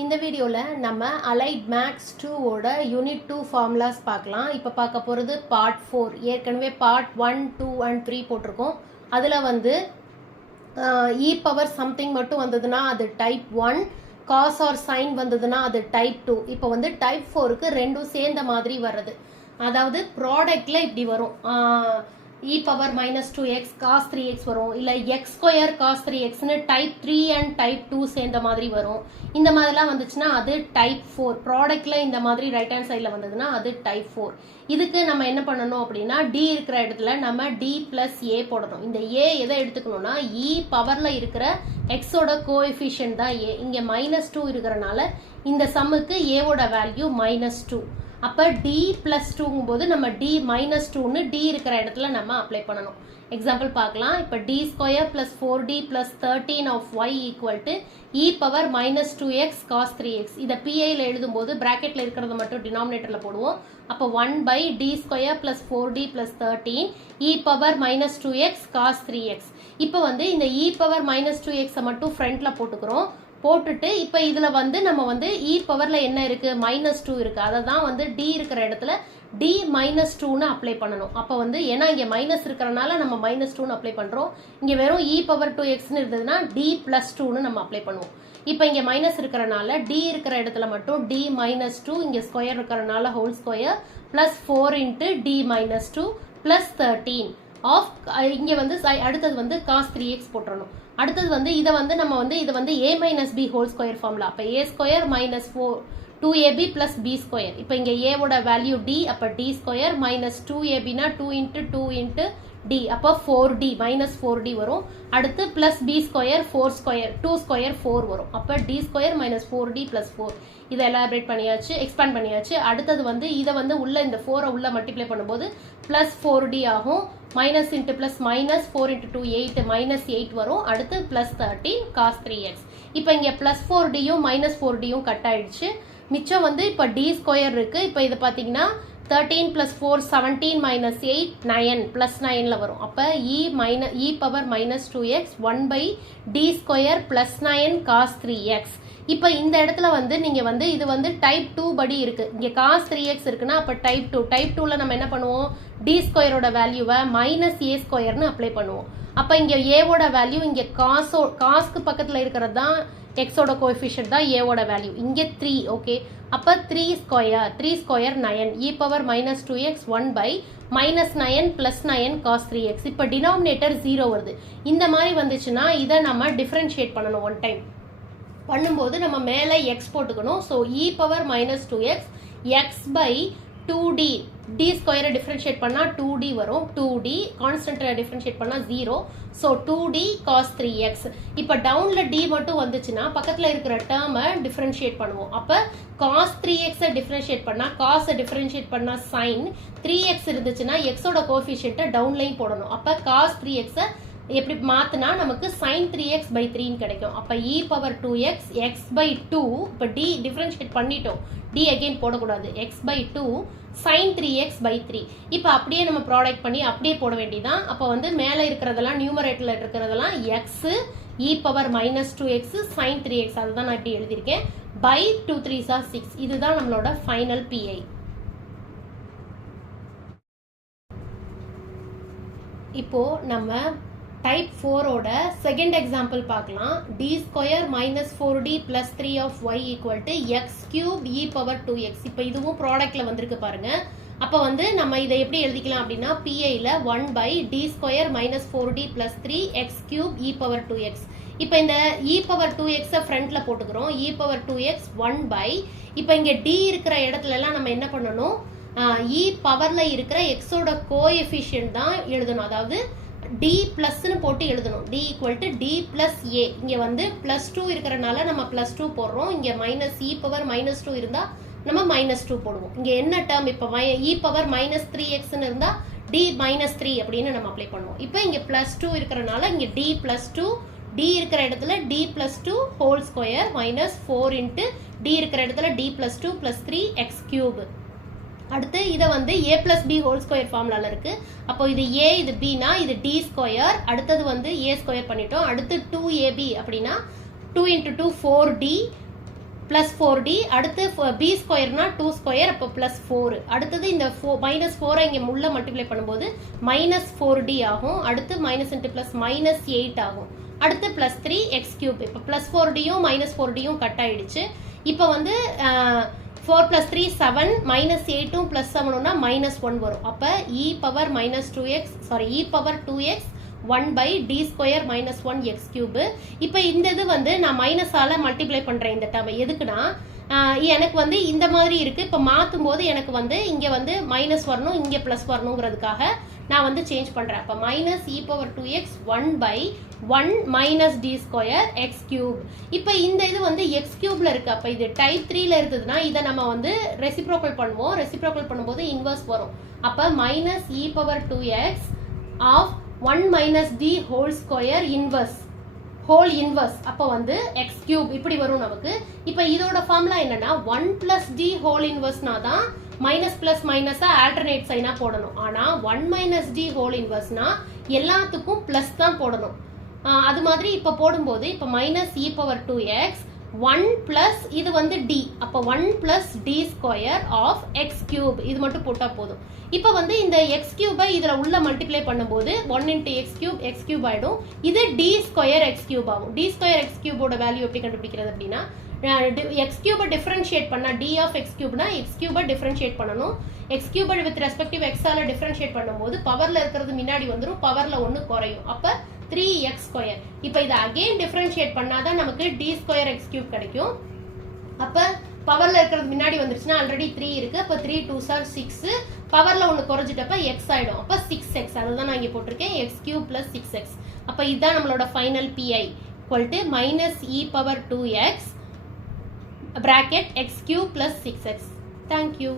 இந்த வீடியோவில் நம்ம அலைட் மேக்ஸ் 2ஓட யூனிட் 2 ஃபார்முலாஸ் பார்க்கலாம். இப்போ பார்க்க போகிறது பார்ட் 4. ஏற்கனவே பார்ட் 1, 2 and 3 போட்டிருக்கோம். அதில் வந்து இ பவர் சம்திங் மட்டும் வந்ததுன்னா அது டைப் 1, காஸ் ஆர் சைன் வந்ததுன்னா அது டைப் 2. இப்போ வந்து டைப் 4க்கு ரெண்டும் சேர்ந்த மாதிரி வர்றது, அதாவது ப்ராடக்டில் இப்படி வரும். e power minus 2x cos 3x வரும், இல்லை எக்ஸ் ஸ்கொயர் காஸ் 3xன்னு டைப் 3 அண்ட் டைப் 2 சேர்ந்த மாதிரி வரும். இந்த மாதிரிலாம் வந்துச்சுன்னா அது டைப் 4. ப்ராடக்ட்ல இந்த மாதிரி ரைட் ஹேண்ட் சைடில் வந்ததுன்னா அது டைப் 4. இதுக்கு நம்ம என்ன பண்ணணும் அப்படின்னா டி இருக்கிற இடத்துல நம்ம டி பிளஸ் ஏ போடணும். இந்த ஏ எதை எடுத்துக்கணும்னா இ பவர்ல இருக்கிற எக்ஸோட கோஎஃபிஷியன்ட் தான் ஏ. இங்கே -2 இருக்கிறனால இந்த சம்முக்கு ஏவோட வேல்யூ -2. அப்போ டி பிளஸ் 2ங்கும் போது நம்ம டி -2ன்னு டி இருக்கிற இடத்துல நம்ம அப்ளை பண்ணணும். எக்ஸாம்பிள் பார்க்கலாம். இப்போ D square plus 4d plus 13 of y equal to e power -2x cos 3x. இதை பிஐயில் எழுதும்போது பிராக்கெட்டில் இருக்கிறத மட்டும் டினாமினேட்டரில் போடுவோம். அப்போ 1/d square plus 4d plus 13 இ பவர் -2x காஸ் 3x. இப்போ வந்து இந்த இ பவர் -2x மட்டும் ஃப்ரண்ட்டில் போட்டுக்கிறோம். போட்டுட்டு இப்போ இதில் வந்து நம்ம வந்து இ பவரில் என்ன இருக்குது, -2 இருக்குது. அதை தான் வந்து டி இருக்கிற இடத்துல டி -2ன்னு அப்ளை பண்ணணும். அப்போ வந்து ஏன்னா இங்கே மைனஸ் இருக்கிறனால நம்ம -2ன்னு அப்ளை பண்ணுறோம். இங்கே வெறும் இ பவர் 2xன்னு இருந்ததுன்னா டி பிளஸ் 2ன்னு நம்ம அப்ளை பண்ணுவோம். இப்போ இங்கே மைனஸ் இருக்கிறனால டி இருக்கிற இடத்துல மட்டும் டி -2, இங்கே ஸ்கொயர் இருக்கிறனால whole square plus 4 into D -2 plus 13 of இங்கே வந்து அடுத்தது வந்து காஸ் 3x போட்டுறணும். அடுத்தது வந்து இதை வந்து நம்ம வந்து இதை வந்து a minus B whole square formula. அப்போ a square minus 2ab plus B square. இப்போ இங்கே ஏவோட வேல்யூ டி, அப்போ டி ஸ்கொயர் மைனஸ் 2abனா 2 இன்ட்டு 2 இன்ட்டு டி, அப்போ 4d -4d வரும். அடுத்து plus B square 4 square 2 square 4 வரும். அப்போ D square minus 4d plus 4. இதை எலாபரேட் பண்ணியாச்சு, எக்ஸ்பேண்ட் பண்ணியாச்சு. அடுத்தது வந்து இதை வந்து உள்ள இந்த 4 உள்ள மல்டிப்ளை பண்ணும்போது பிளஸ் 4d ஆகும். Minus into plus minus 4 into 2 8 -8 வரும். அடுத்து பிளஸ் 13 காஸ் 3x. இப்போ இங்கே பிளஸ் 4dயும் -4dயும் கட் ஆயிடுச்சு. மிச்சம் வந்து இப்போ டி ஸ்கொயர் இருக்கு. இப்போ இது பார்த்தீங்கன்னா 13 பிளஸ் 4 17 மைனஸ் 8 9 பிளஸ் 9ல வரும். அப்போ E power -2x 1/d square plus 9 cos 3x. இப்போ இந்த இடத்துல வந்து நீங்கள் வந்து இது வந்து டைப் 2 படி இருக்கு. இங்கே காஸ் 3x இருக்குன்னா அப்போ டைப் 2. டைப் 2ல நம்ம என்ன பண்ணுவோம், டி ஸ்கொயரோட வேல்யூவை -a ஸ்கொயர்னு அப்ளை பண்ணுவோம். அப்போ இங்கே ஏவோட வேல்யூ இங்கே காஸ்க்கு பக்கத்தில் இருக்கிறது தான் எக்ஸோட கோஎஃபிஷியன்ட் தான் ஏவோட வேல்யூ. இங்கே 3. ஓகே, அப்போ 3 square 9 E power -2x 1/-9 plus 9 cos 3x. இப்போ டினாமினேட்டர் 0 வருது. இந்த மாதிரி வந்துச்சுன்னா இதை நம்ம டிஃப்ரென்ஷியேட் பண்ணணும். ஒன் டைம் பண்ணும்போது நம்ம மேலே எக்ஸ் போட்டுக்கணும். So E power -2x X by 2d, D ஸ்கொயரை டிஃப்ரென்ஷியேட் பண்ணால் 2d வரும். 2d கான்ஸ்டன்ட்டை டிஃப்ரென்ஷியேட் பண்ணால் 0. So 2d cos 3x. இப்போ டவுனில் d மட்டும் வந்துச்சுன்னா பக்கத்தில் இருக்கிற டேர்மை டிஃப்ரென்ஷியேட் பண்ணுவோம். அப்போ காஸ் 3xை டிஃப்ரென்ஷியேட் பண்ணால் காஸை டிஃப்ரென்ஷியேட் பண்ணால் சைன் 3x இருந்துச்சுன்னா எக்ஸோட கோஎஃபிஷியன்ட்டை டவுன்லைன் போடணும். அப்போ காஸ் 3xை எப்படி மாற்றினா நமக்கு sin 3x by 3 கிடைக்கும். அப்போ E power 2x X by 2. இப்போ டி டிஃப்ரென்ஷியேட் பண்ணிட்டோம், டி அகெயின் போடக்கூடாது. எக்ஸ் பை 2 sin 3x by 3. இப்போ அப்படியே நம்ம ப்ராடக்ட் பண்ணி அப்படியே போட வேண்டியதான். அப்போ வந்து மேலே இருக்கிறதெல்லாம் நியூமரேட்டரில் இருக்கிறதெல்லாம் எக்ஸ் இ பவர் -2x sin 3x, அதுதான் நான் இப்படி எழுதியிருக்கேன். By 2 3s are 6. இதுதான் நம்மளோட ஃபைனல் பிஐ. இப்போ நம்ம டைப் 4ஓட செகண்ட் எக்ஸாம்பிள் பார்க்கலாம். D square -4d plus 3 of y equal to x cube e power 2x. இப்போ இதுவும் ப்ராடக்ட்ல வந்திருக்கு பாருங்க. அப்போ வந்து நம்ம இதை எப்படி எழுதிக்கலாம் அப்படின்னா பிஐல 1/d square -4d plus 3 X cube e power 2x. இப்போ இந்த இ பவர் 2x ஃப்ரண்ட்ல போட்டுக்கிறோம். இ பவர் 2x 1/, இப்போ இங்கே டி இருக்கிற இடத்துல எல்லாம் நம்ம என்ன பண்ணணும், இ பவர்ல இருக்கிற எக்ஸோட கோஎஃபிஷியன்ட் தான் எழுதணும். அதாவது d பிளஸ்ன்னு போட்டு எழுதணும். d equal to d plus a. இங்கே வந்து +2 இருக்கிறனால நம்ம +2 போடுறோம். இங்கே இ பவர் -2 இருந்தால் நம்ம -2 போடுவோம். இங்கே என்ன டேர்ம், இப்போ இ பவர் -3xன்னு இருந்தால் d -3 அப்படின்னு நம்ம அப்ளை பண்ணுவோம். இப்போ இங்கே +2 இருக்கிறனால இங்கே d +2, d இருக்கிற இடத்துல d +2 whole square -4 into d இருக்கிற இடத்துல d +2 + 3 எக்ஸ் கியூப். அடுத்து இதை வந்து a plus B whole square ஃபார்முலாவில் இருக்குது. அப்போ இது a இது bனா இது d ஸ்கொயர். அடுத்தது வந்து a ஸ்கொயர் பண்ணிட்டோம். அடுத்து 2ab அப்படின்னா 2 இன்ட்டு 2 4d ப்ளஸ் 4d, அடுத்து b ஸ்கொயர்னா 2 ஸ்கொயர், அப்போ ப்ளஸ் 4. அடுத்தது இந்த மைனஸ் 4 இங்கே உள்ள மல்டிப்ளை பண்ணும்போது மைனஸ் 4d ஆகும். அடுத்து மைனஸ் இன்ட்டு ப்ளஸ் மைனஸ் 8 ஆகும். அடுத்து ப்ளஸ் 3 எக்ஸ் கியூப். இப்போ ப்ளஸ் 4dயும் மைனஸ் 4dயும் கட் ஆயிடுச்சு. இப்போ வந்து 4 + 3 7, மைனஸ் 8 ப்ளஸ் 7னா மைனஸ் 1 வரும். அப்போ e power minus 2x, sorry e power 2x 1/d square minus 1 X cube. இப்போ இந்த இது வந்து நான் மைனஸால் மல்டிப்ளை பண்ணுறேன் இந்த டேர்ம். எதுக்குன்னா எனக்கு வந்து இந்த மாதிரி இருக்குது. இப்போ மாற்றும் போது எனக்கு வந்து இங்கே வந்து மைனஸ் வரணும், இங்கே ப்ளஸ் வரணுங்கிறதுக்காக நான் வந்து சேஞ்ச் பண்ணுறேன். அப்போ minus e power 2x 1/1 minus D square x cube. இப்போ இந்த இது வந்து எக்ஸ் கியூப்ல இருக்குது. அப்போ இது டைப் 3ல இருந்ததுன்னா இதை நம்ம வந்து ரெசிப்ரோக்கல் பண்ணுவோம். ரெசிப்ரோக்கல் பண்ணும்போது இன்வர்ஸ் வரும். அப்போ minus e power 2x of 1 minus D whole square inverse, whole inverse. அப்போ வந்து எக்ஸ் கியூப் இப்படி வரும் நமக்கு. இப்போ இதோட ஃபார்முலா என்னன்னா 1 + d ஹோல் இன்வர்ஸ்னா தான் மைனஸ் ப்ளஸ் மைனஸாக ஆல்டர்னேட் சைனாக போடணும். ஆனால் 1 மைனஸ் டி ஹோல் இன்வர்ஸ்னா எல்லாத்துக்கும் ப்ளஸ் தான் போடணும். அது மாதிரி இப்போ போடும்போது இப்போ minus e power 2x 1 plus இது வந்து d, அப்போ 1 + d square of x cube இது மட்டும் போட்டால் போதும். இப்போ வந்து இந்த எக்ஸ் கியூபை இதில் உள்ள மல்டிப்ளை பண்ணும்போது 1 × எக்ஸ் கியூப் ஆகிடும். இது d ஸ்கொயர் எக்ஸ் கியூப் ஆகும். d ஸ்கொயர் எக்ஸ் கியூபோட வேல்யூ எப்படி கண்டுபிடிக்கிறது அப்படின்னா எக்ஸ் கியூபை டிஃபரன்ஷியேட் பண்ணால் d ஆஃப் எக்ஸ் கியூப்னா எக்ஸ் கியூபை டிஃபரன்ஷியேட் பண்ணணும். எக்ஸ் கியூபை வித் ரெஸ்பெக்டிவ் எக்ஸால் டிஃபரன்ஷியேட் பண்ணும்போது பவரில் இருக்கிறது முன்னாடி வந்துடும், பவரில் 1 குறையும். அப்போ 3x². இப்போ இதை அகெயின் டிஃபரன்ஷியேட் பண்ணாதான் நமக்கு d ஸ்கொயர் எக்ஸ் கியூப் கிடைக்கும். அப்போ பவரில் இருக்கிறது முன்னாடி வந்துருச்சுன்னா ஆல்ரெடி 3 இருக்கு. அப்போ 3 2s are 6, பவரில் 1 குறைஞ்சிட்டப்ப எக்ஸ் ஆகிடும். அப்போ 6x, அதுதான் நான் இங்கே போட்டிருக்கேன், x³ + 6x. அப்போ இதுதான் நம்மளோட final PI = minus e power 2x bracket x³ + 6x. Thank you.